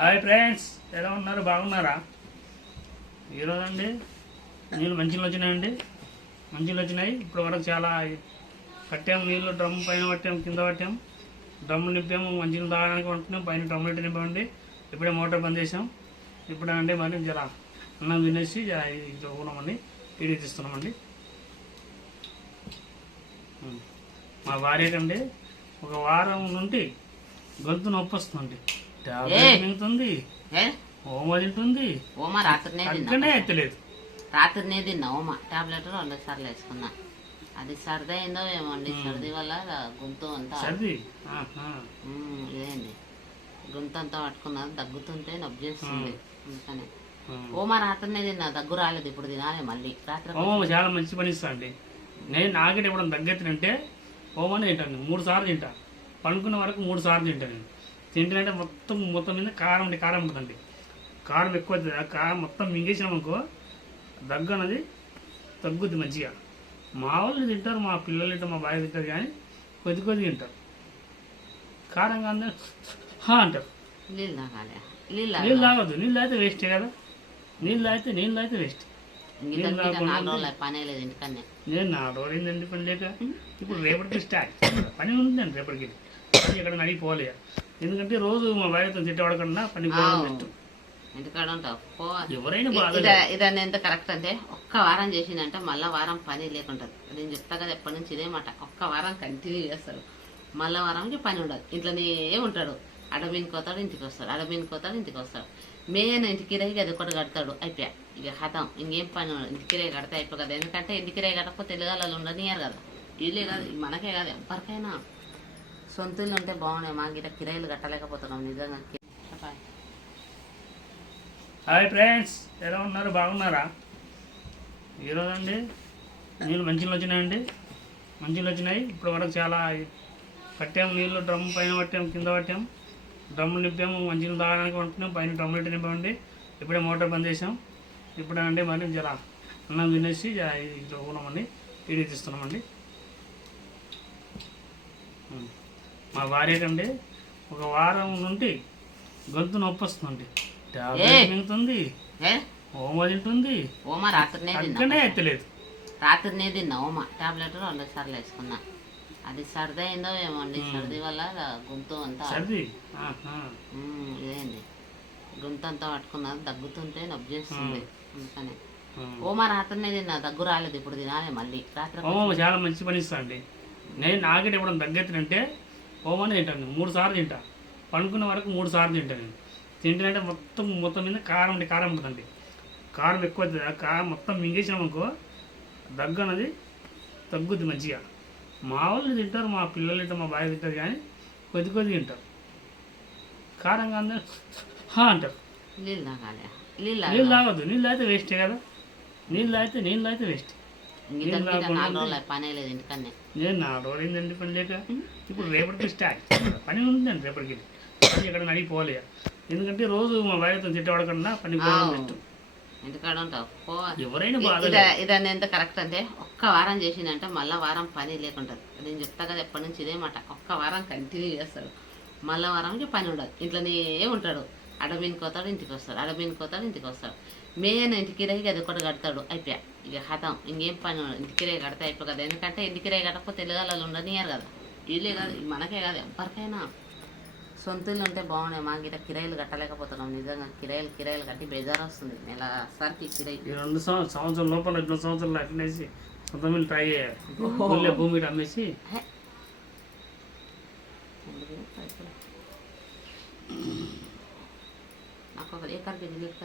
Hi friends, ఎలా ఉన్నారు? బాగున్నారా? ఈరోజు అండి నీళ్ళు మంచిగా వచ్చినాయండి. మంచిగా వచ్చినాయి. ఇప్పుడు వరకు చాలా కట్టాము నీళ్ళు. డ్రమ్ పైన పట్టాము, కింద పట్టాము, డ్రమ్ము నింపాము. మంచిగా తాగడానికి పట్టుకున్నాం. పైన డ్రమ్ము ఇటు నింపామండి. ఇప్పుడే మోటార్ బంద్ చేసాం. ఇప్పుడే అండి మరి జర అన్నం తినేసి ఉన్నామండి. వీడియో తీస్తున్నామండి. మా భార్యకండి ఒక వారం నుండి గొంతు నొప్పి వస్తుంది. టాబ్లెట్ మింగుతుంది, ఓమా తింటుంది, ఓమా రాత్రినే ఎత్తలేదు. రాత్రినే తిన్నా ఓమా టాబ్లెట్ 2 సార్లు వేసుకున్నా. అది సర్ది అయిందో ఏమో అండి. సర్ది వల్ల గొంతు అంతా సర్ది ఇదేంది గొంతు అంతా పట్టుకున్నది. దగ్గుతుంటే నొప్పి చేస్తుంది. అందుకనే ఓమా రాత్రినే తిన్నా. దగ్గు రాలేదు. ఇప్పుడు తినాలి మళ్ళీ. రాత్రి ఓమా చాలా మంచి పని ఇస్తా అండి. నేను నాకే ఎప్పుడైనా దగ్గెత్తినంటే ఓమానే తింటాను. 3 సార్లు తింటా. పండుకున్న వరకు 3 సార్లు తింటాను. నేను తింటానంటే మొత్తం మీద కారం ఉంటుందండి. కారం ఎక్కువ అవుతుంది. ఆ కారం మొత్తం మింగేసినాం అనుకో దగ్గు అన్నది తగ్గుద్ది మంచిగా. మా వాళ్ళు తింటారు, మా పిల్లలు తింటారు, మా భార్య తింటారు, కానీ కొద్ది తింటారు. కారంగా అంటారు. నీళ్ళు తాగాలి. నీళ్ళు తాగద్దు. నీళ్ళు అయితే వేస్టే కదా. నీళ్ళు అయితే వేస్ట్. పనే లేదు ఇంటికన్నా. నేను 4 రోజులైందండి పని లేక. ఇప్పుడు రేపటికి స్టార్ట్ పని ఉంటుందండి. రేపటికి ఎక్కడ నడిపోవాలి. ఎందుకంటే రోజు మా భార్యతో తిట్టవాడకుండా పని పోవడం ఇంటికాడ ఉంటావు. ఎవరైనా బాధ. ఇదన్నీ ఎంత కరెక్ట్ అంటే ఒక్క వారం చేసిందంటే మళ్ళా వారం పని లేకుంటది. నేను చెప్తా కదా ఎప్పటి నుంచి ఇదే మాట. ఒక్క వారం కంటిన్యూ చేస్తాడు, మళ్ళా వారానికి పని ఉండదు. ఇంట్లోనే ఉంటాడు. అడబీనికి పోతాడు, ఇంటికి వస్తాడు. అడబీనికి పోతాడు, ఇంటికి వస్తాడు. మెయిన్ ఇంటికిరాయికి అది ఒకటి కడతాడు. అయిపోయా ఇక హతం. ఇంకేం పని ఉండదు. ఇంటికిరాయి కడితే అయిపోయి కదా. ఎందుకంటే ఇంటికిరాయి కట్టకపోతే తెలుగు ఉండనియారు కదా. వీళ్ళే కాదు, మనకే కాదు, ఎవరికైనా సొంత ఇల్లు ఉంటే బాగున్నాయి. మాకు ఇట్లా కిరాయిలు కట్టలేకపోతున్నాం నిజంగా. హాయ్ ఫ్రెండ్స్, ఎలా ఉన్నారు? బాగున్నారా? ఈరోజు అండి నీళ్ళు మంచిగా వచ్చినాయండి. మంచిగా వచ్చినాయి. ఇప్పుడు వరకు చాలా కట్టాము నీళ్ళు. డ్రమ్ పైన పట్టాము, కింద పట్టాము, డ్రమ్ము నింపాము. మంచిగా తాగడానికి పట్టుకున్నాం. పైన డ్రమ్ము ఇటు నింపామండి. ఇప్పుడే మోటార్ బంద్ చేసాం. ఇప్పుడే అండి మరి జర అన్నం తినేసి ఉన్నామండి. వీడియో తీస్తున్నామండి. మా భార్యకండి ఒక వారం నుండి గొంతు నొప్పి వస్తుంది. టాబ్లెట్ మింగుతుంది, ఓమా తింటుంది, ఓమా రాత్రినే ఎత్తలేదు. రాత్రినే తిన్నా ఓమా టాబ్లెట్ 2 సార్లు వేసుకున్నా. అది సర్ది అయిందో ఏమో అండి. సర్ది వల్ల గొంతు అంతా సర్ది ఇదేంది గొంతు అంతా పట్టుకున్నది. దగ్గుతుంటే నొప్పి చేస్తుంది. అందుకనే ఓమా రాత్రినే తిన్నా. దగ్గు రాలేదు. ఇప్పుడు తినాలి మళ్ళీ. రాత్రి ఓమా చాలా మంచి పని ఇస్తా అండి. నేను నాకే ఎప్పుడైనా దగ్గెత్తినంటే ఓమానే తింటాను. 3 సార్లు తింటా. పండుకున్న వరకు 3 సార్లు తింటాను. నేను తింటానంటే మొత్తం మీద కారం ఉంటుందండి. కారం ఎక్కువ అవుతుంది. ఆ కారం మొత్తం మింగేసినాం అనుకో దగ్గు అన్నది తగ్గుద్ది మంచిగా. మా వాళ్ళు తింటారు, మా పిల్లలు తింటారు, మా భార్య తింటారు, కానీ కొద్ది తింటారు. కారంగా అంటారు. నీళ్ళు తాగాలి. నీళ్ళు తాగద్దు. నీళ్ళు అయితే వేస్టే కదా. నీళ్ళు అయితే వేస్ట్. పనే లేదు ఇంటికన్నా. నేను 4 రోజులైందండి పని లేక. ఇప్పుడు రేపటికి స్టార్ట్ పని ఉంటుందండి. రేపటికి ఎక్కడ నడిపోవాలి. ఎందుకంటే రోజు మా భార్యతో తిట్టవాడకుండా పని పోవడం ఇంటికాడ ఉంటావు. ఎవరైనా బాధ. ఇదన్నీ ఎంత కరెక్ట్ అంటే ఒక్క వారం చేసిందంటే మళ్ళా వారం పని లేకుంటది. నేను చెప్తా కదా ఎప్పటి నుంచి ఇదే మాట. ఒక్క వారం కంటిన్యూ చేస్తాడు, మళ్ళా వారానికి పని ఉండదు. ఇంట్లోనే ఉంటాడు. అడబీనికి పోతాడు, ఇంటికి వస్తాడు. అడబీనికి పోతాడు, ఇంటికి వస్తాడు. మెయిన్ ఇంటికిరాయికి అది ఒకటి కడతాడు. అయిపోయా ఇక హతం. ఇంకేం పని ఉండదు. ఇంటికిరాయి కడితే అయిపోయి కదా. ఎందుకంటే ఇంటికిరాయి కట్టకపోతే తెలుగు ఉండనియారు కదా. వీళ్ళే కాదు, మనకే కాదు, ఎవరికైనా సొంత ఇల్లు ఉంటే బాగున్నాయి. మాకు ఇట్లా కిరాయిలు కట్టలేకపోతున్నాం నిజంగా. కిరాయిలు కట్టి బేజారు వస్తుంది. నెలసరికి కిరాయి 2 సంవత్సరాల లోపల 2 సంవత్సరాలు అట్లేసి కొంతమంది ట్రై చేయాలి. భూమి అమ్మేసి నాకు ఒక ఎకర్ బిజినెస్